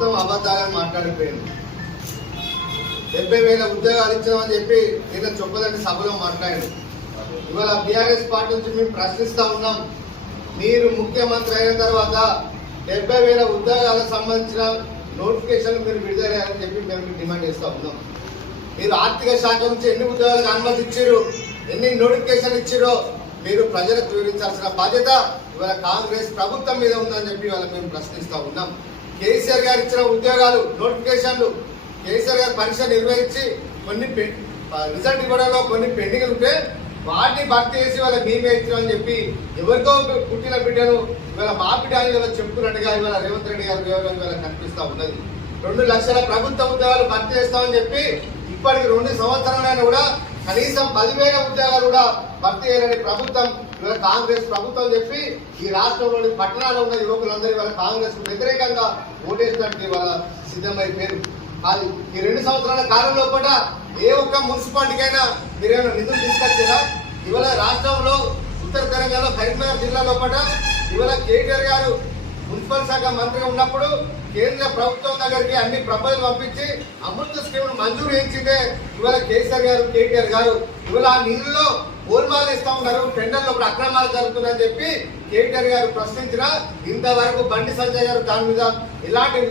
మొత్తం అబద్ధాలను మాట్లాడిపోయింది. 70,000 ఉద్యోగాలు ఇచ్చామని చెప్పి నిన్న చొప్పదండి సభలో మాట్లాడారు. ఇవాళ బీఆర్ఎస్ పార్టీ నుంచి మేము ప్రశ్నిస్తా ఉన్నాం. మీరు ముఖ్యమంత్రి అయిన తర్వాత 70,000 ఉద్యోగాలకు సంబంధించిన నోటిఫికేషన్ మీరు విడుదల చేయాలని చెప్పి మేము డిమాండ్ చేస్తా ఉన్నాం. మీరు ఆర్థిక శాఖ నుంచి ఎన్ని ఉద్యోగాలకు అనుమతి ఇచ్చారు, ఎన్ని నోటిఫికేషన్ ఇచ్చారో మీరు ప్రజలకు వివరించాల్సిన బాధ్యత ఇవాళ కాంగ్రెస్ ప్రభుత్వం మీద ఉందని చెప్పి ఇవాళ మేము ప్రశ్నిస్తా ఉన్నాం. కేసీఆర్ గారు ఇచ్చిన ఉద్యోగాలు నోటిఫికేషన్లు, కేసీఆర్ గారు పరీక్ష నిర్వహించి కొన్ని రిజల్ట్ ఇవ్వడంలో కొన్ని పెండింగ్ ఉంటే వాటిని భర్తీ చేసి వాళ్ళ మేమే ఇచ్చామని చెప్పి ఎవరితో పుట్టిన బిడ్డను ఇవాళ మా బిడ్డ అని ఇవాళ చెప్తున్నట్టుగా ఇవాళ రేవంత్ రెడ్డి గారు వివరం ఇవాళ కనిపిస్తా ఉన్నది. 2 లక్షల ప్రభుత్వ ఉద్యోగాలు భర్తీ చేస్తామని చెప్పి ఇప్పటికి 2 సంవత్సరాలైనా కూడా కనీసం 10,000 ఉద్యోగాలు కూడా భర్తీ చేయాలని ప్రభుత్వం ఇవాళ కాంగ్రెస్ ప్రభుత్వం చెప్పి ఈ రాష్ట్రంలోని పట్టణాల్లో ఉన్న యువకులందరూ ఇవాళ కాంగ్రెస్ వ్యతిరేకంగా ఓటేసినట్టు ఇవాళ సిద్ధమైపోయారు. అది ఈ 2 సంవత్సరాల కాలంలో కూడా ఏ ఒక్క మున్సిపాలిటీకైనా మీరేమైనా నిధులు తీసుకొచ్చారా? ఇవాళ రాష్ట్రంలో ఉత్తర తెలంగాణలో కరీంనగర్ జిల్లాలో కూడా ఇవాళ కేటీఆర్ గారు మున్సిపల్ శాఖ మంత్రిగా ఉన్నప్పుడు కేంద్ర ప్రభుత్వం దగ్గరికి అన్ని ప్రపోజల్ పంపించి అమృత స్కీమ్ మంజూరు చేయించిందే ఇవాళ కేటీఆర్ గారు ఇవాళ ఆ నిధుల్లో గోల్మాలు ఇస్తా ఉన్నారు. టెండర్లో అక్రమాలు జరుగుతున్నాయని చెప్పి కేటీఆర్ గారు ప్రశ్నించినా ఇంతవరకు బండి సంజయ్ గారు దాని మీద ఎలాంటి